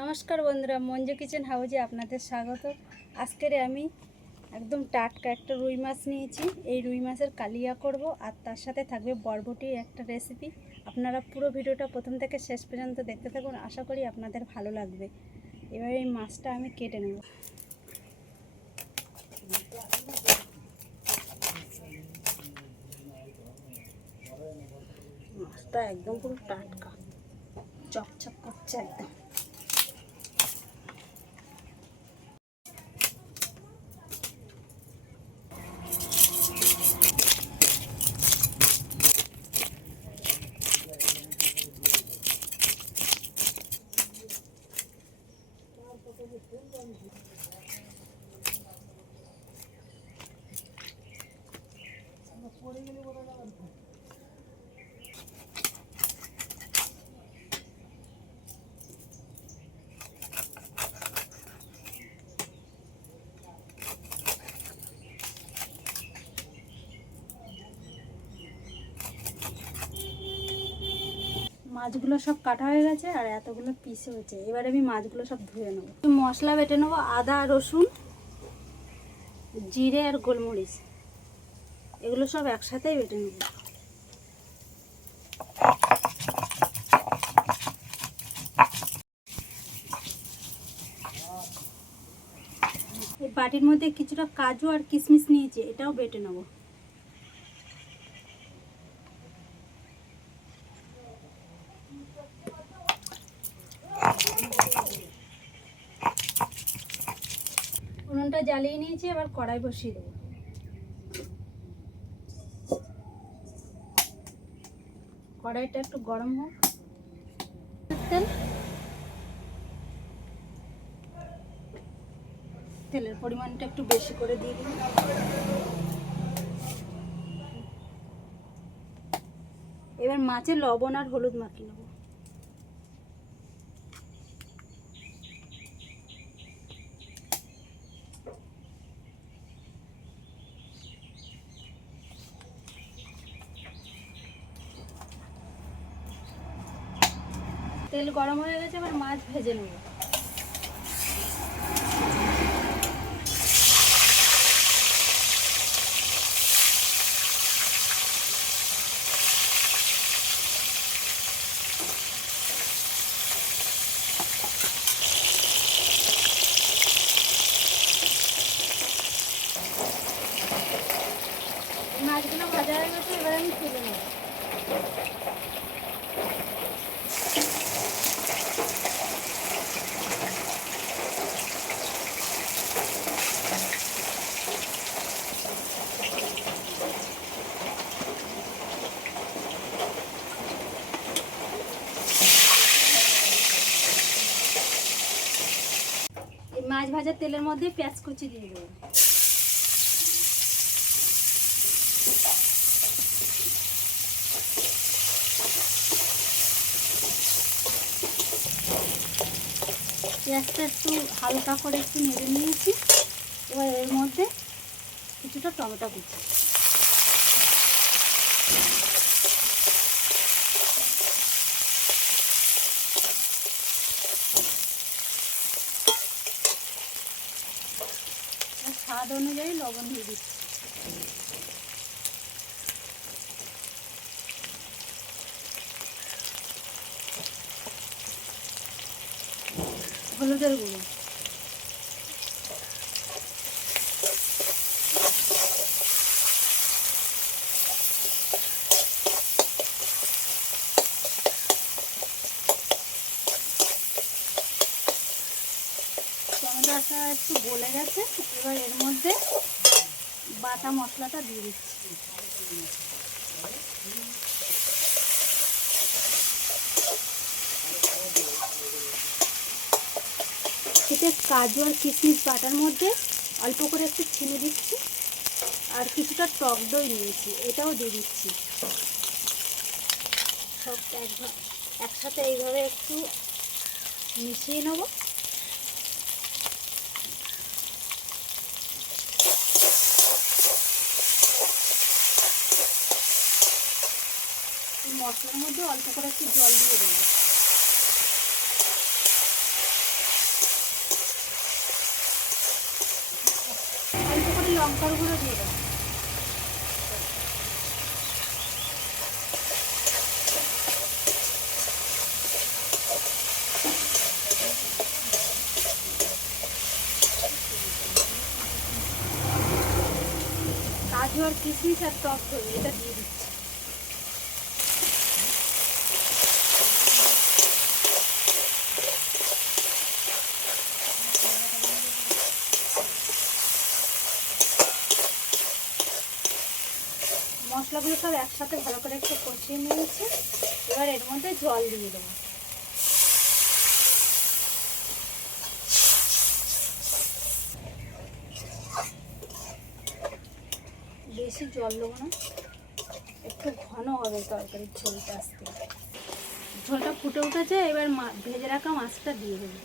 নমস্কার বন্ধুরা, মঞ্জু কিচেন হাউজে আপনাদের স্বাগত। আজকের আমি একদম টাটকা একটা রুই মাছ নিয়েছি। এই রুই মাছের কালিয়া করব আর তার সাথে থাকবে বরবটির একটা রেসিপি আপনারা পুরো ভিডিওটা প্রথম থেকে শেষ পর্যন্ত দেখতে থাকুন, আশা করি আপনাদের ভালো লাগবে। এবার এই মাছটা আমি কেটে নেব। মাছটা একদম পুরো টাটকা। চকচক করছে একদম। মাছগুলো সব কাটা হয়ে গেছে আর এতগুলো পিস হয়েছে। এবার আমি মাছগুলো সব ধুয়ে নেব। মশলা বেটে নেব, আদা, রসুন, জিরে আর গোলমরিচ। এগুলো সব একসাথেই বেটে নেব। বাটির মধ্যে কিছুটা কাজু আর কিশমিশ নিয়েছি, এটাও বেটে নেব। জ্বালিয়ে নিয়েছি, এবার কড়াই বসিয়ে দেবো। কড়াইটা একটু গরম হোক। তেল তেলের পরিমাণটা একটু বেশি করে দিয়ে দিন এবার মাছে লবণ আর হলুদ মাখিয়ে নেব। তেল গরম হয়ে গেছে, এবার মাছ ভেজে নেব। মাছগুলো ভাজা হয়ে গেছে, এবার আমি তুলে নেব। ভাজার তেলের মধ্যে পেঁয়াজ কুচি দিয়ে দেবো। পেঁয়াজটা একটু হালকা করে একটু নেড়ে নিয়েছি। এবার এর মধ্যে কিছুটা টমেটো কুচি আর স্বাদ অনুযায়ী লবণ দিয়ে দিচ্ছি। হলুদের গুঁড়ো টমেটোটা একটু গলে গেছে এবার এর মধ্যে বাটা মশলাটা দিয়ে দিচ্ছি। এতে কাজু আর কিশমিশ বাটার মধ্যে অল্প করে একটু চিনি দিচ্ছি আর কিছুটা টক দই নিয়েছি, এটাও দিয়ে দিচ্ছি। সব একসাথে এইভাবে একটু মিশিয়ে নেব। মশলার মধ্যে অল্প করে একটু জল দিয়ে দেবো। অল্প করে লঙ্কার গুঁড়ো দিয়ে দেবো। আর কিশমিশ আর টক দই, এটা দিয়ে দিচ্ছি। মশলাগুলো সব একসাথে ভালো করে একটু কষিয়ে নিয়েছি। এবার এর মধ্যে জল দিয়ে দেবো। বেশি জল দেবো না। একটু ঘন হবে তরকারির ঝোলটা আসতে ঝোলটা ফুটে উঠেছে, এবার ভেজে রাখা মাছটা দিয়ে দেবো।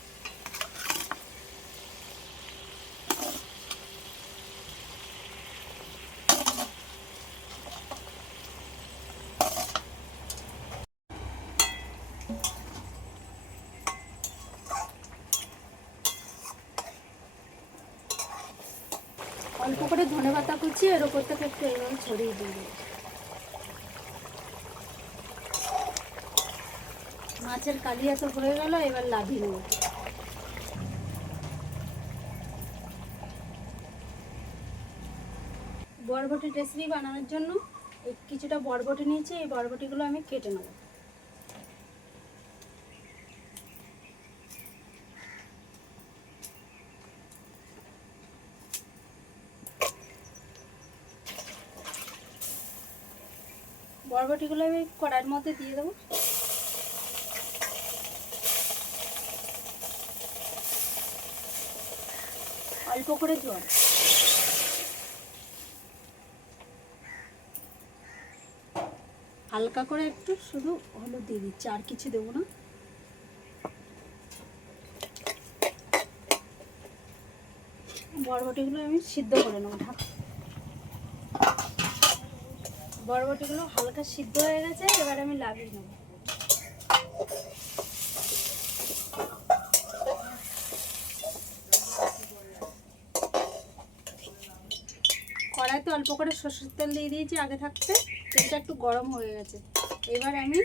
অল্প করে ধনে পাতা কুচি, এর ওপর থেকে একটু এইভাবে ছড়িয়ে দিয়ে মাছের কালিয়া তো হয়ে গেল, এবার লাভিয়ে নেব। বরবটির রেসিপি বানানোর জন্য কিছুটা বরবটি নিয়েছি, এই বরবটিগুলো আমি কেটে নেব। বরবটিগুলো আমি কড়াইয়ের মধ্যে দিয়ে দেবো। অল্প করে জল। হালকা করে একটু শুধু হলুদ দিয়ে দিচ্ছি, আর কিছু দেবো না। বরবটিগুলো আমি সিদ্ধ করে নেব, ঢাকা বরবটিগুলো হালকা সিদ্ধ হয়ে গেছে, এবার আমি লাগিয়ে নেব। কড়াইতে অল্প করে সর্ষের তেল দিয়ে দিয়েছি, আগে থাকতে তেলটা একটু গরম হয়ে গেছে। এবার আমি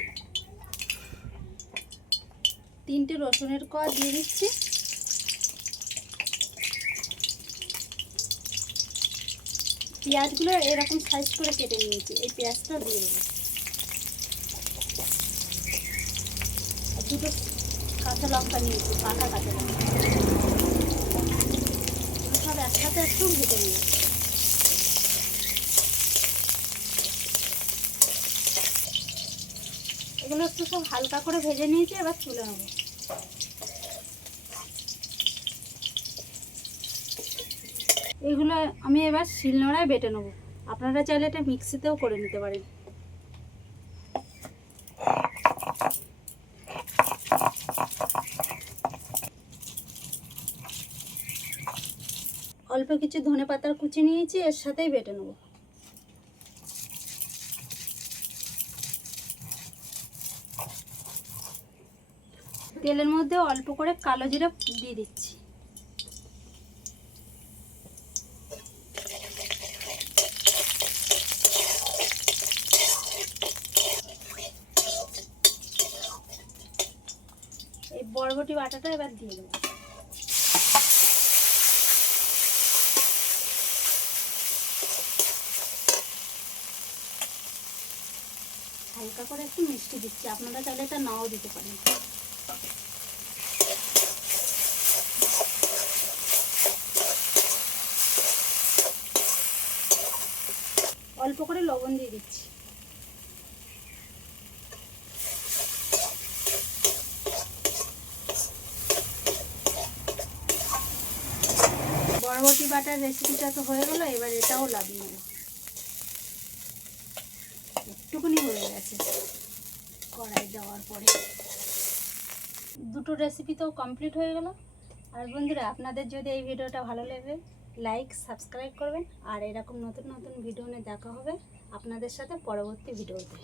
তিনটে রসুনের কোয়া দিয়ে দিচ্ছি। পেঁয়াজগুলো এরকম সাইজ করে কেটে নিয়েছি। এই পেঁয়াজটা দিয়ে দেবো। দুটো কাঁচা লঙ্কা নিয়েছি, পাকা কাঁচা লঙ্কা। সব একসাথে একটু ভেজে নিয়েছি। এগুলো একটু সব হালকা করে ভেজে নিয়েছি, এবার তুলে নেব। এগুলো আমি এবার শিলনোড়ায় বেটে নেব। আপনারা চাইলে এটা মিক্সিতেও করে নিতে পারেন। অল্প কিছু ধনে পাতার কুচি নিয়েছি, এর সাথেই বেটে নেব। তেলের মধ্যে অল্প করে কালো জিরা দিয়ে দিচ্ছি এই বরবটি বাটাটা এবার দিয়ে দেবো। হালকা করে একটু মিষ্টি দিচ্ছি। আপনারা চাইলে এটা নাও দিতে পারেন। অল্প করে লবণ দিয়ে দিচ্ছি বরবটি বাটার রেসিপিটা তো হয়ে গেল, এবার এটাও লাগিয়ে নেব। একটুকুনি হয়ে গেছে কড়াই দেওয়ার পরে। দুটো রেসিপি তো কমপ্লিট হয়ে গেল। আর বন্ধুরা, আপনাদের যদি এই ভিডিওটা ভালো লাগে, লাইক, সাবস্ক্রাইব করবেন। আর এরকম নতুন নতুন ভিডিও নিয়ে দেখা হবে আপনাদের সাথে পরবর্তী ভিডিওতে।